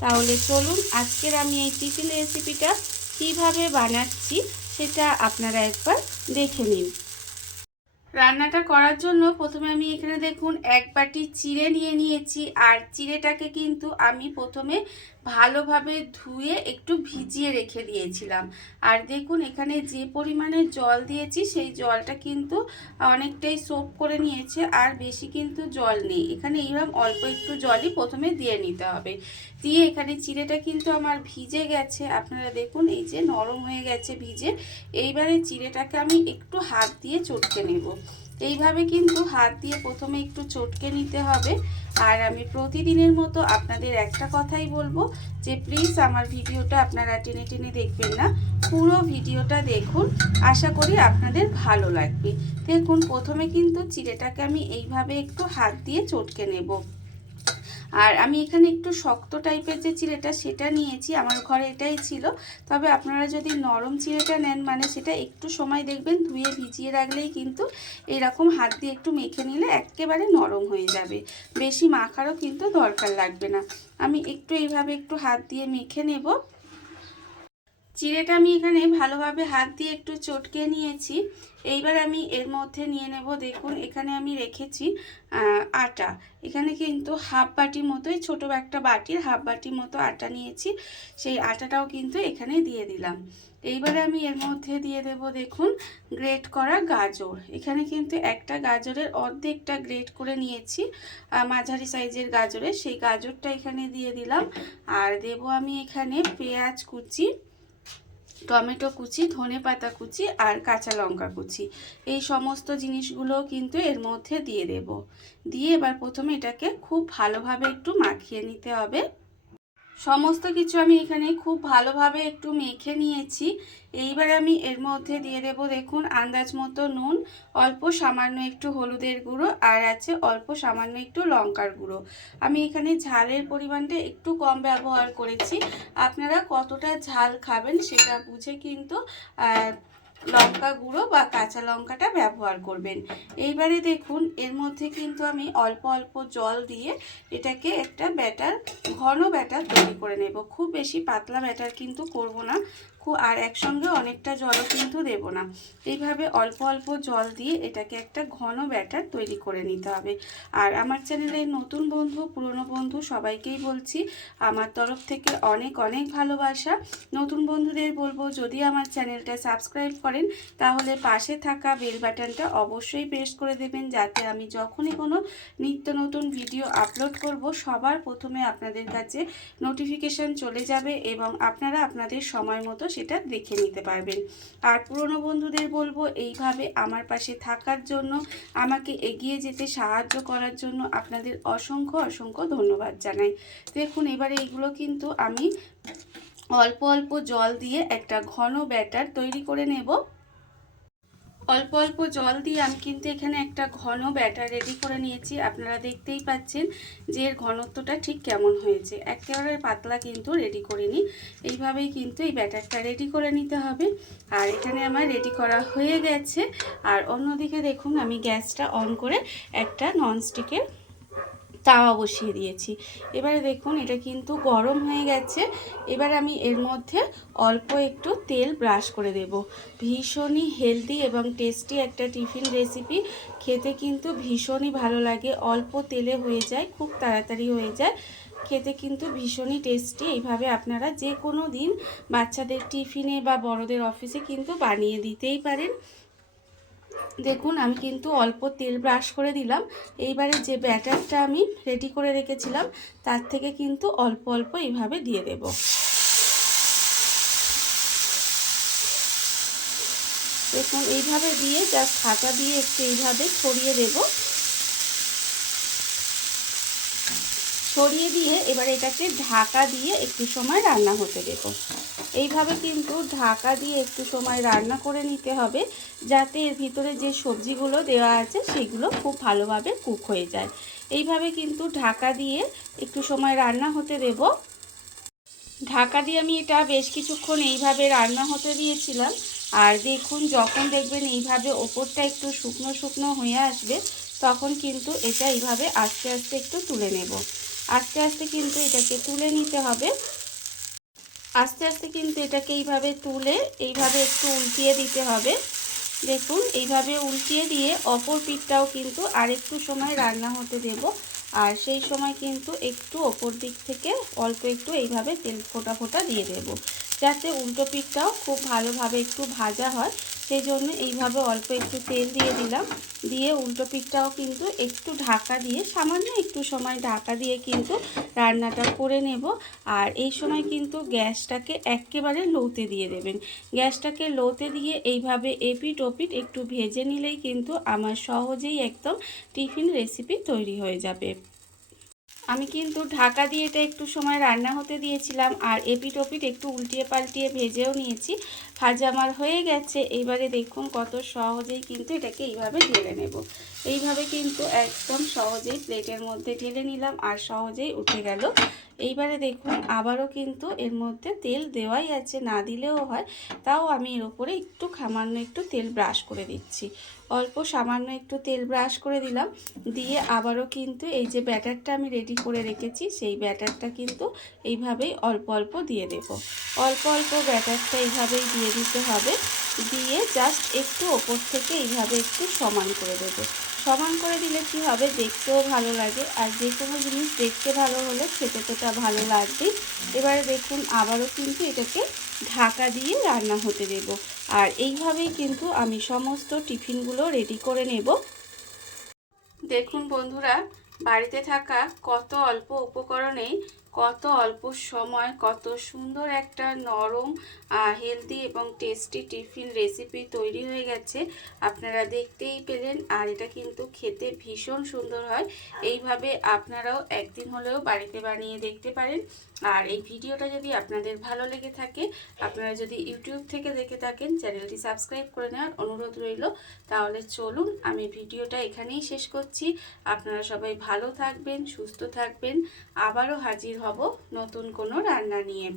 তাহলে চলুন আজকের আমি এই টিফিন রেসিপিটা কীভাবে বানাচ্ছি সেটা আপনারা একবার দেখে নিন। রান্নাটা করার জন্য প্রথমে আমি এখানে দেখুন এক বাটি চিড়ে নিয়ে নিয়েছি। আর চিড়েটাকে কিন্তু আমি প্রথমে ভালোভাবে ধুয়ে একটু ভিজিয়ে রেখে দিয়েছিলাম। আর দেখুন, এখানে যে পরিমাণে জল দিয়েছি, সেই জলটা কিন্তু অনেকটাই সোপ করে নিয়েছে আর বেশি কিন্তু জল নেই। এখানে এইরকম অল্প একটু জলই প্রথমে দিয়ে নিতে হবে। দিয়ে এখানে চিড়েটা কিন্তু আমার ভিজে গেছে। আপনারা দেখুন, এই যে নরম হয়ে গেছে ভিজে। এইবারে চিড়েটাকে আমি একটু হাত দিয়ে চটকে নেব। এইভাবে কিন্তু হাত দিয়ে প্রথমে একটু চটকে নিতে হবে। আর আমি প্রতিদিনের মতো আপনাদের একটা কথাই বলব যে প্লিজ আমার ভিডিওটা আপনারা টেনে টেনে দেখবেন না। পুরো ভিডিওটা দেখুন। আশা করি আপনাদের ভালো লাগবে। দেখুন, প্রথমে কিন্তু চিড়েটাকে আমি এইভাবে একটু হাত দিয়ে চটকে নেব। আর আমি এখানে একটু শক্ত টাইপের যে চিড়েটা সেটা নিয়েছি, আমার ঘরে এটাই ছিল। তবে আপনারা যদি নরম চিড়েটা নেন মানে সেটা একটু সময় দেখবেন, ধুয়ে ভিজিয়ে রাখলেই কিন্তু এরকম হাত দিয়ে একটু মেখে নিলে একেবারে নরম হয়ে যাবে। বেশি মাখারও কিন্তু দরকার লাগবে না। আমি একটু এইভাবে একটু হাত দিয়ে মেখে নেব। চিড়েটা আমি এখানে ভালোভাবে হাত দিয়ে একটু চটকে নিয়েছি। এইবার আমি এর মধ্যে নিয়ে নেব, দেখুন, এখানে আমি রেখেছি আটা। এখানে কিন্তু হাফ বাটির মতোই, ছোটো একটা বাটির হাফ বাটির মতো আটা নিয়েছি। সেই আটাটাও কিন্তু এখানে দিয়ে দিলাম। এইবারে আমি এর মধ্যে দিয়ে দেব, দেখুন, গ্রেট করা গাজর। এখানে কিন্তু একটা গাজরের অর্ধেকটা গ্রেট করে নিয়েছি মাঝারি সাইজের গাজরের। সেই গাজরটা এখানে দিয়ে দিলাম। আর দেব আমি এখানে পেঁয়াজ কুচি টমেটো কুচি, ধনে পাতা কুচি আর কাঁচা লঙ্কা কুচি। এই সমস্ত জিনিসগুলো কিন্তু এর মধ্যে দিয়ে দেব। দিয়ে এবার প্রথমে এটাকে খুব ভালোভাবে একটু মাখিয়ে নিতে হবে। সমস্ত কিছু আমি এখানে খুব ভালোভাবে একটু মেখে নিয়েছি। এইবার আমি এর মধ্যে দিয়ে দেব দেখুন আন্দাজ মতো নুন, অল্প সামান্য একটু হলুদের গুঁড়ো আর আছে অল্প সামান্য একটু লঙ্কার গুঁড়ো। আমি এখানে ঝালের পরিমাণটা একটু কম ব্যবহার করেছি। আপনারা কতটা ঝাল খাবেন সেটা বুঝে কিন্তু লঙ্কা গুঁড়ো বা কাঁচা লঙ্কাটা ব্যবহার করবেন। এইবারে দেখুন, এর মধ্যে কিন্তু আমি অল্প অল্প জল দিয়ে এটাকে একটা ব্যাটার, ঘন ব্যাটার তৈরি করে নেব। খুব বেশি পাতলা ব্যাটার কিন্তু করব না। আর একসঙ্গে অনেকটা জলও কিন্তু দেব না। এইভাবে অল্প অল্প জল দিয়ে এটাকে একটা ঘন ব্যাটার তৈরি করে নিতে হবে। আর আমার চ্যানেলে নতুন বন্ধু, পুরনো বন্ধু সবাইকেই বলছি, আমার তরফ থেকে অনেক অনেক ভালোবাসা। নতুন বন্ধুদের বলব, যদি আমার চ্যানেলটা সাবস্ক্রাইব করেন, তাহলে পাশে থাকা বেল বাটনটা অবশ্যই প্রেস করে দেবেন, যাতে আমি যখনই কোনো নিত্য নতুন ভিডিও আপলোড করব, সবার প্রথমে আপনাদের কাছে নোটিফিকেশান চলে যাবে এবং আপনারা আপনাদের সময় মতো সেটা দেখে নিতে পারবেন। আর পুরনো বন্ধুদের বলব, এইভাবে আমার পাশে থাকার জন্য, আমাকে এগিয়ে যেতে সাহায্য করার জন্য আপনাদের অসংখ্য অসংখ্য ধন্যবাদ জানাই। দেখুন, এবারে এইগুলো কিন্তু আমি অল্প অল্প জল দিয়ে একটা ঘন ব্যাটার তৈরি করে নেব। অল্প অল্প জল দিয়ে আমি কিন্তু এখানে একটা ঘন ব্যাটার রেডি করে নিয়েছি। আপনারা দেখতেই পাচ্ছেন যে এর ঘনত্বটা ঠিক কেমন হয়েছে। একেবারে পাতলা কিন্তু রেডি করিনি। এইভাবেই কিন্তু এই ব্যাটারটা রেডি করে নিতে হবে। আর এখানে আমার রেডি করা হয়ে গেছে। আর অন্যদিকে দেখুন, আমি গ্যাসটা অন করে একটা ননস্টিকের তাওয়া বসিয়ে দিয়েছি। এবারে দেখুন, এটা কিন্তু গরম হয়ে গেছে। এবার আমি এর মধ্যে অল্প একটু তেল ব্রাশ করে দেব। ভীষণই হেলদি এবং টেস্টি একটা টিফিন রেসিপি খেতে কিন্তু ভীষণই ভালো লাগে। অল্প তেলে হয়ে যায়, খুব তাড়াতাড়ি হয়ে যায়। খেতে কিন্তু ভীষণই টেস্টি এইভাবে আপনারা যে কোনো দিন বাচ্চাদের টিফিনে বা বড়দের অফিসে কিন্তু বানিয়ে দিতেই পারেন। দেখুন, আমি কিন্তু অল্প তেল ব্রাশ করে দিলাম। এইবারে যে ব্যাটারটা আমি রেডি করে রেখেছিলাম, তার থেকে কিন্তু অল্প অল্প এইভাবে দিয়ে দেব। দেখুন, এইভাবে দিয়ে জাস্ট হাতা দিয়ে একটু এইভাবে ছড়িয়ে দেব। ছড়িয়ে দিয়ে এবার এটাকে ঢাকা দিয়ে একটু সময় রান্না হতে দেব। এইভাবে কিন্তু ঢাকা দিয়ে একটু সময় রান্না করে নিতে হবে, যাতে এর ভিতরে যে সবজিগুলো দেওয়া আছে সেগুলো খুব ভালোভাবে কুক হয়ে যায়। এইভাবে কিন্তু ঢাকা দিয়ে একটু সময় রান্না হতে দেব। ঢাকা দিয়ে আমি এটা বেশ কিছুক্ষণ এইভাবে রান্না হতে দিয়েছিলাম। আর দেখুন, যখন দেখবেন এইভাবে ওপরটা একটু শুকনো শুকনো হয়ে আসবে, তখন কিন্তু এটা এইভাবে আস্তে আস্তে একটু তুলে নেব। আস্তে আস্তে কিন্তু এটাকে তুলে নিতে হবে। আস্তে আস্তে কিন্তু এটাকে এইভাবে তুলে, এইভাবে একটু উল্টিয়ে দিতে হবে। দেখুন, এইভাবে উল্টিয়ে দিয়ে অপর পিঠটাও কিন্তু আরেকটু সময় রান্না হতে দেব। আর সেই সময় কিন্তু একটু ওপর দিক থেকে অল্প একটু এইভাবে তেল ফোটা ফোটা দিয়ে দেব। যাতে উল্টো পিঠটাও খুব ভালোভাবে একটু ভাজা হয়। সেই জন্য এইভাবে অল্প একটু তেল দিয়ে দিলাম। দিয়ে উল্টো পিঠটাও কিন্তু একটু ঢাকা দিয়ে, সামান্য একটু সময় ঢাকা দিয়ে কিন্তু রান্নাটা করে নেব। আর এই সময় কিন্তু গ্যাসটাকে একেবারে লোতে দিয়ে দেবেন। গ্যাসটাকে লোতে দিয়ে এইভাবে এপিট ওপিট একটু ভেজে নিলেই কিন্তু আমার সহজেই একদম টিফিন রেসিপি তৈরি হয়ে যাবে। আমি কিন্তু ঢাকা দিয়ে এটা একটু সময় রান্না হতে দিয়েছিলাম আর এপিট ওপিট একটু উল্টিয়ে পাল্টিয়ে ভেজেও নিয়েছি। ভাজা আমার হয়ে গেছে, এইবারে দেখুন কত সহজেই কিন্তু এটাকে এইভাবে ঢেলে নেব। এইভাবে কিন্তু একদম সহজেই প্লেটের মধ্যে ঢেলে নিলাম আর সহজেই উঠে গেল। এইবারে দেখুন আবারও কিন্তু এর মধ্যে তেল দেওয়াই আছে, না দিলেও হয়। তাও আমি এর উপরে একটু সামান্য একটু তেল ব্রাশ করে দিচ্ছি। অল্প সামান্য একটু তেল ব্রাশ করে দিলাম। দিয়ে আবারও কিন্তু এই যে ব্যাটারটা আমি রেডি করে রেখেছি, সেই ব্যাটারটা কিন্তু এইভাবেই অল্প অল্প দিয়ে দেব। অল্প অল্প ব্যাটারটা এইভাবেই দিয়ে দিতে হবে। দিয়ে জাস্ট একটু ওপর থেকে এইভাবে একটু সমান করে দেবো। সমান করে দিলে কি হবে? দেখতেও ভালো লাগে। আর যে কোনো জিনিস দেখতে ভালো হলে খেতে তোটা ভালো লাগবে এবারে দেখুন, আবারও কিন্তু এটাকে ঢাকা দিয়ে রান্না হতে দেব। আর এইভাবেই কিন্তু আমি সমস্ত টিফিনগুলো রেডি করে নেব। দেখুন বন্ধুরা, বাড়িতে থাকা কত অল্প উপকরণেই কত অল্প সময়, কত সুন্দর একটা নরম হেলদি এবং টেস্টি টিফিন রেসিপি তৈরি হয়ে গেছে। আপনারা দেখতেই পেলেন, আর এটা কিন্তু খেতে ভীষণ সুন্দর হয়। এইভাবে আপনারাও একদিন হলেও বাড়িতে বানিয়ে দেখতে পারেন। আর এই ভিডিওটা যদি আপনাদের ভালো লেগে থাকে, আপনারা যদি ইউটিউব থেকে দেখে থাকেন, চ্যানেলটি সাবস্ক্রাইব করে নেওয়ার অনুরোধ রইল। তাহলে চলুন, আমি ভিডিওটা এখানেই শেষ করছি। আপনারা সবাই ভালো থাকবেন, সুস্থ থাকবেন। আবারও হাজির হব নতুন কোনো রান্না নিয়ে।